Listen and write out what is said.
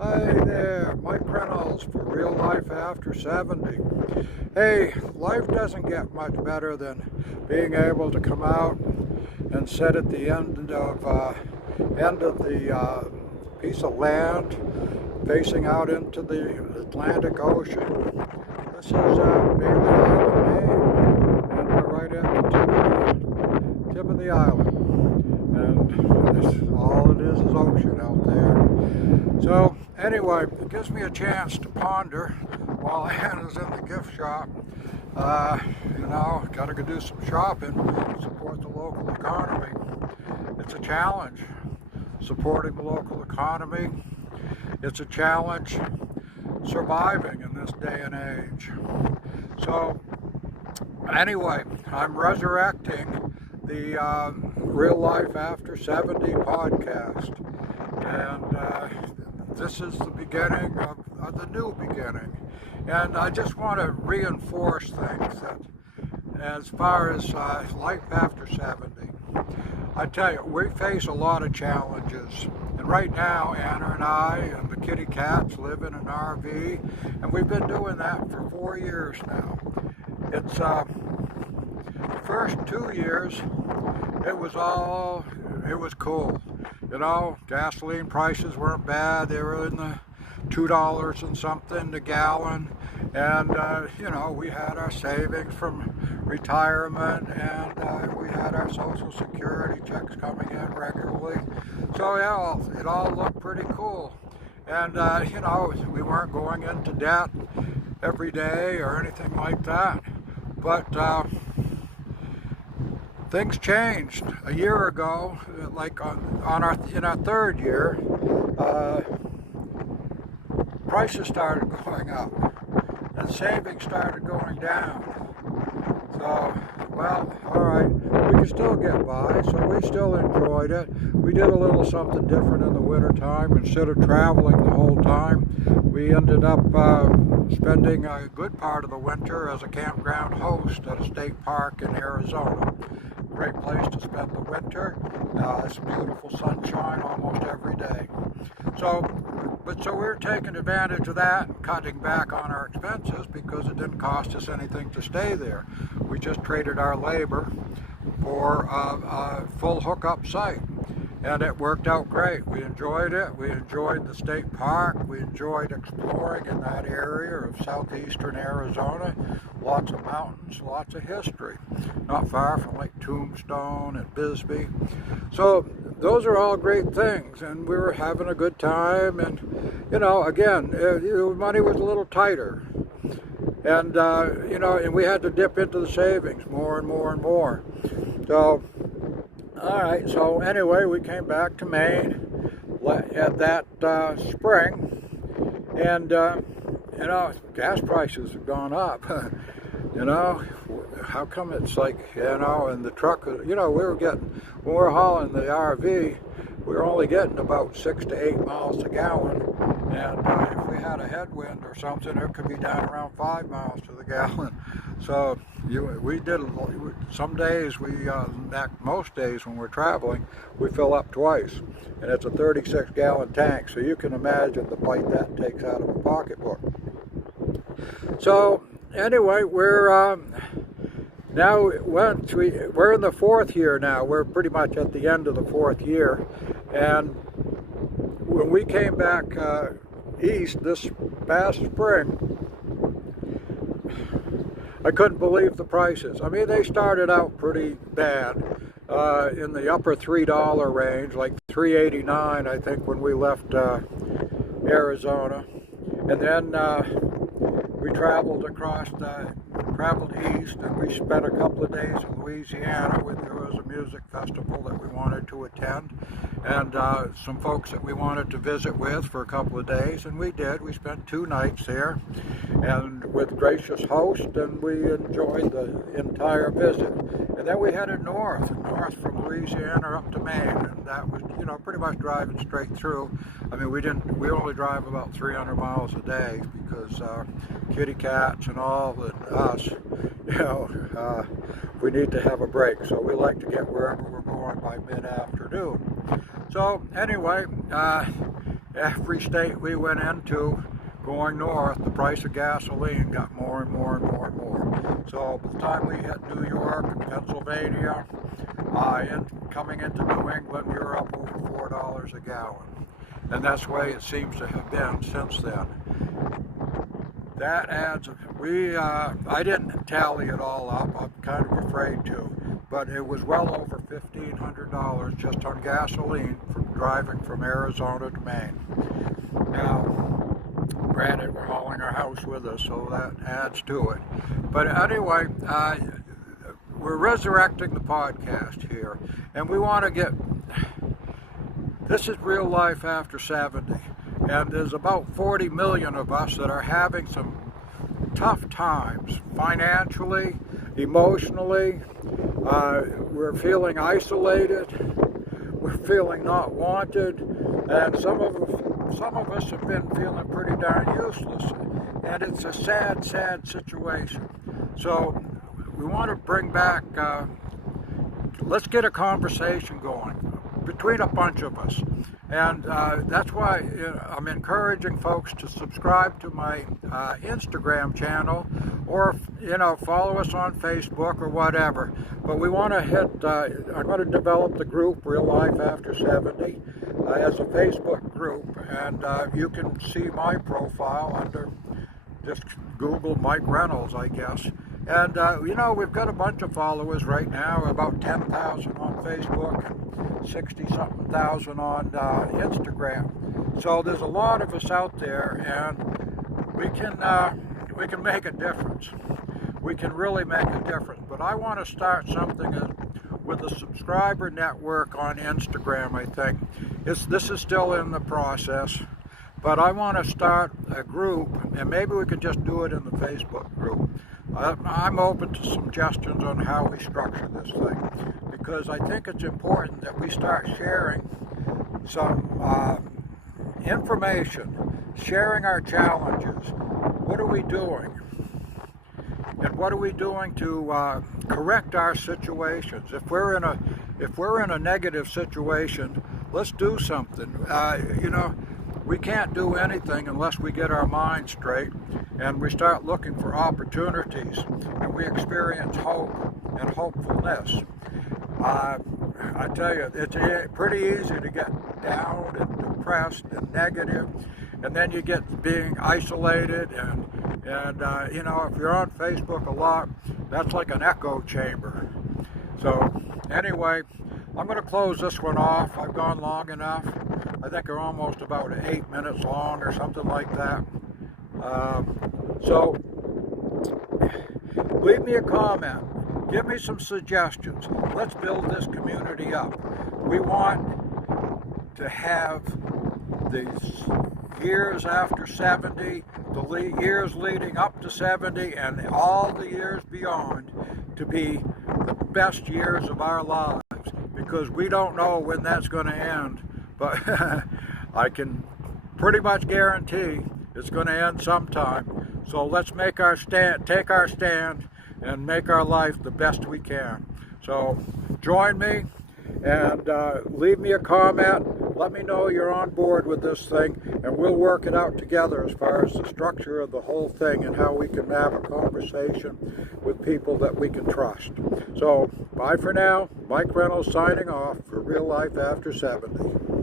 Hi there, Mike Reynolds for Real Life After 70. Hey, life doesn't get much better than being able to come out and sit at the end of the piece of land facing out into the Atlantic Ocean. This is Bailey Island, Maine, and we're right at the tip of the island. And all it is ocean out there. So anyway, it gives me a chance to ponder while Anna's in the gift shop. Gotta go do some shopping, support the local economy. It's a challenge supporting the local economy. It's a challenge surviving in this day and age. So anyway, I'm resurrecting the Real Life After 70 podcast. And this is the beginning of the new beginning. And I just want to reinforce things that as far as life after 70, I tell you, we face a lot of challenges. And right now, Anna and I and the kitty cats live in an RV, and we've been doing that for 4 years now. It's the first 2 years, it was cool. You know, gasoline prices weren't bad. They were in the $2 and something a gallon. And, we had our savings from retirement, and we had our Social Security checks coming in regularly. So, yeah, it all looked pretty cool. And, we weren't going into debt every day or anything like that. But things changed a year ago, like in our third year. Prices started going up and savings started going down. So, well, all right, we could still get by, so we still enjoyed it. We did a little something different in the winter time. Instead of traveling the whole time, we ended up spending a good part of the winter as a campground host at a state park in Arizona. Great place to spend the winter. It's beautiful sunshine almost every day. So we're taking advantage of that and cutting back on our expenses because it didn't cost us anything to stay there. We just traded our labor for a full hookup site. And it worked out great. We enjoyed it. We enjoyed the state park. We enjoyed exploring in that area of southeastern Arizona. Lots of mountains, lots of history. Not far from Lake Tombstone and Bisbee. So those are all great things. And we were having a good time. And, again, money was a little tighter. And, and we had to dip into the savings more and more and more. So, all right, so anyway, we came back to Maine at that spring, and, gas prices have gone up. How come it's like, and the truck, when we were hauling the RV, we were only getting about 6 to 8 miles a gallon, and if we had a headwind or something, it could be down around 5 miles to the gallon. So we did, some days most days when we're traveling, we fill up twice, and it's a 36-gallon tank, so you can imagine the bite that takes out of a pocketbook. So anyway, we're in the 4th year now. We're pretty much at the end of the 4th year, and when we came back east this past spring, I couldn't believe the prices. I mean, they started out pretty bad, in the upper $3 range, like $3.89, I think, when we left Arizona. And then we traveled east, and we spent a couple of days in Louisiana. There was a music festival that we wanted to attend, and some folks that we wanted to visit with for a couple of days, and we did. We spent 2 nights there, and with gracious host, and we enjoyed the entire visit. And then we headed north from Louisiana up to Maine, and that was, pretty much driving straight through. I mean, we only drive about 300 miles a day because kitty cats and all, and us, we need to have a break. So we like to get wherever we're going by mid-afternoon. So anyway, every state we went into going north, the price of gasoline got more and more and more and more. So by the time we hit New York and Pennsylvania, coming into New England, we were up over $4 a gallon. And that's the way it seems to have been since then. That adds, I didn't tally it all up, I'm kind of afraid to, but it was well over $1,500 just on gasoline for driving from Arizona to Maine. Now, granted, we're hauling our house with us, so that adds to it. But anyway, we're resurrecting the podcast here, and we want to get, this is real life after 70. And there's about 40 million of us that are having some tough times, financially, emotionally. We're feeling isolated. We're feeling not wanted. And some of us have been feeling pretty darn useless. And it's a sad, sad situation. So we want to bring back, let's get a conversation going between a bunch of us. And that's why I'm encouraging folks to subscribe to my Instagram channel, or follow us on Facebook or whatever. But we want to hit, I'm going to develop the group Real Life After 70 as a Facebook group, and you can see my profile under, just Google Mike Reynolds, I guess. And we've got a bunch of followers right now, about 10,000 on Facebook and 60-something thousand on Instagram. So there's a lot of us out there, and we can make a difference. We can really make a difference. But I want to start something with a subscriber network on Instagram. I think this is still in the process, but I want to start a group, and maybe we could just do it in the Facebook group. I'm open to suggestions on how we structure this thing, because I think it's important that we start sharing some information, sharing our challenges. What are we doing? And what are we doing to correct our situations? If we're in a negative situation, let's do something. We can't do anything unless we get our mind straight and we start looking for opportunities and we experience hope and hopefulness. I tell you, it's pretty easy to get down and depressed and negative, and then you get being isolated, and if you're on Facebook a lot, that's like an echo chamber. So anyway, I'm going to close this one off. I've gone long enough. I think we're almost about 8 minutes long or something like that. So leave me a comment. Give me some suggestions. Let's build this community up. We want to have these years after 70, the years leading up to 70, and all the years beyond to be the best years of our lives, because we don't know when that's going to end, but I can pretty much guarantee it's going to end sometime. So let's take our stand and make our life the best we can. So join me and leave me a comment. Let me know you're on board with this thing, and we'll work it out together as far as the structure of the whole thing and how we can have a conversation with people that we can trust. So bye for now. Mike Reynolds signing off for Real Life After 70.